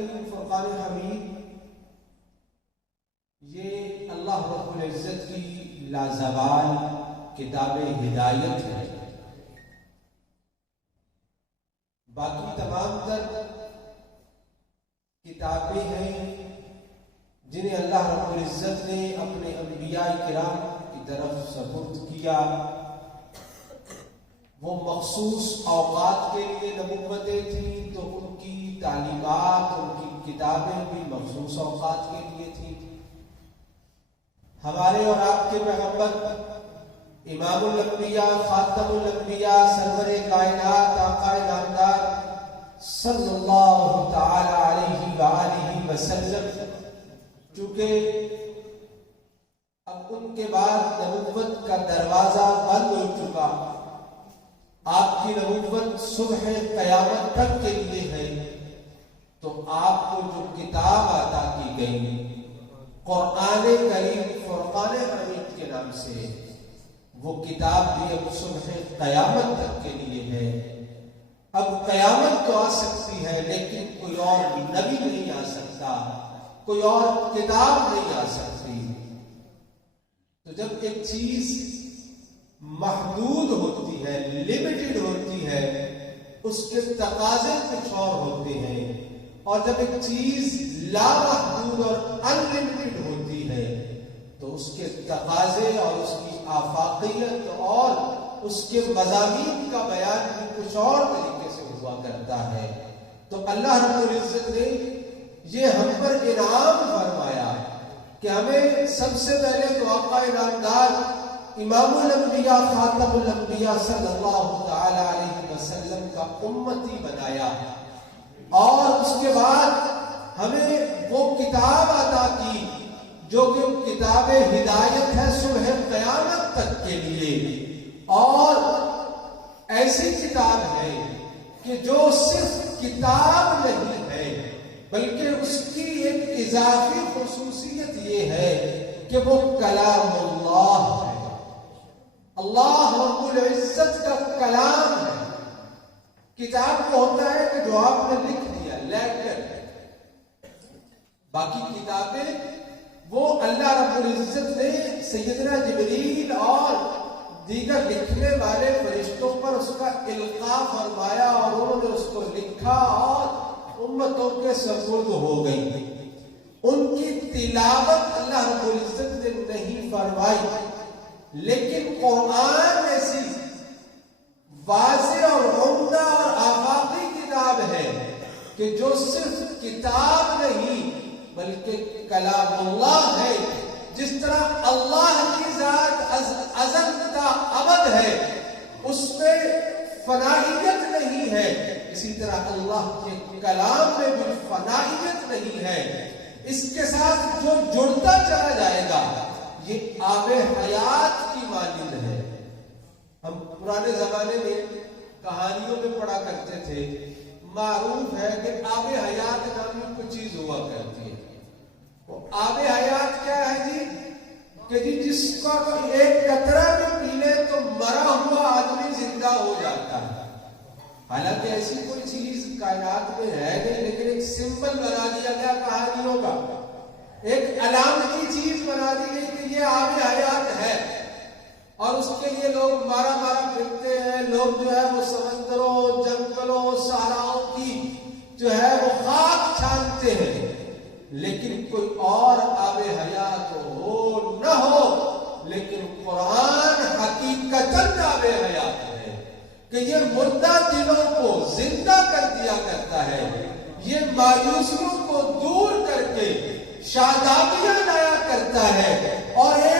الکریم فرقان حمید یہ اللہ رب العزت کی لازوال کتاب ہدایت ہے. باقی تمام تر کتابیں ہیں جنہیں اللہ رب العزت نے اپنے انبیاء کرام کی طرف سپرد کیا. وہ مخصوص اوقات کے لیے نبوتیں تھیں تو ان کی تعلیمات، ان کی کتابیں بھی مخصوص اوقات کے لیے تھیں. ہمارے اور آپ کے پیغمبر امام الانبیاء، خاتم الانبیاء، سرور کائنات، آقا نامدار صلی اللہ تعالی علیہ وآلہ وسلم، چونکہ اب ان کے بعد نبوت کا دروازہ بند ہو چکا، آپ کی نبوت صبح قیامت تک کے لیے ہے، تو آپ کو جو کتاب عطا کی گئی قرآن کریم فرقان حمید کے نام سے، وہ کتاب بھی اب صبح قیامت تک کے لیے ہے. اب قیامت تو آ سکتی ہے لیکن کوئی اور نبی نہیں آ سکتا، کوئی اور کتاب نہیں آ سکتی. تو جب ایک چیز محدود ہوتی ہے، لمیٹڈ ہوتی ہے، اس کے تقاضے کچھ اور ہوتے ہیں، اور جب ایک چیز لامحدود اور انلمیٹڈ ہوتی ہے تو اس کے تقاضے اور اس کی آفاقیت اور اس کے مضامین کا بیان بھی کچھ اور طریقے سے ہوا کرتا ہے. تو اللہ رب العزت نے یہ ہم پر انعام فرمایا کہ ہمیں سب سے پہلے تو آقا نامدار امام الانبیاء خاتم الانبیاء صلی اللہ تعالی علیہ وسلم کا امتی بنایا، اور اس کے بعد ہمیں وہ کتاب عطا کی جو کہ کتاب ہدایت ہے صبح قیامت تک کے لیے. اور ایسی کتاب ہے کہ جو صرف کتاب نہیں ہے بلکہ اس کی ایک اضافی خصوصیت یہ ہے کہ وہ کلام اللہ ہے، اللہ رب العزت کا کلام ہے. کتاب کو ہوتا ہے کہ جو آپ نے لکھ دیا، لیٹر. باقی کتابیں وہ اللہ رب العزت نے سیدنا جبریل اور دیگر لکھنے والے فرشتوں پر اس کا القاء فرمایا، اور انہوں نے اس کو لکھا اور امتوں کے سپرد ہو گئی. ان کی تلاوت اللہ رب العزت نے نہیں فرمائی، لیکن قرآن ایسی واضح اور عمدہ اور آفاقی کتاب ہے کہ جو صرف کتاب نہیں بلکہ کلام اللہ ہے. جس طرح اللہ کی ذات ازل تا ابد ہے، اس میں فنائیت نہیں ہے، اسی طرح اللہ کے کلام میں بھی فنائیت نہیں ہے. اس کے ساتھ جو جڑتا چلا جائے گا یہ آب حیات کی مانند ہے. ہم پرانے زمانے میں کہانیوں میں پڑھا کرتے تھے، معروف ہے کہ آب حیات نامی کوئی چیز ہوا کرتی ہے. آب حیات کیا ہے جی؟ کہ جس کا ایک قطرہ بھی پی لے تو مرا ہوا آدمی زندہ ہو جاتا ہے. حالانکہ ایسی کوئی چیز کائنات میں ہے نہیں، لیکن ایک سمبل بنا دیا گیا کہانیوں کا، ایک علامتی چیز بنا دی گئی کہ یہ آب حیات ہے، اور اس کے لیے لوگ مارا پھرتے ہیں. لوگ جو ہے وہ سمندروں، جنگلوں، صحراؤں کی جو ہے وہ خاک چھانتے ہیں، لیکن کوئی اور آب حیات ہو نہ ہو، لیکن قرآن حقیقتاً آب حیات ہے کہ یہ مردہ دلوں کو زندہ کر دیا کرتا ہے، یہ مایوسیوں کو دور کر کے شادابیاں لایا کرتا ہے، اور ایک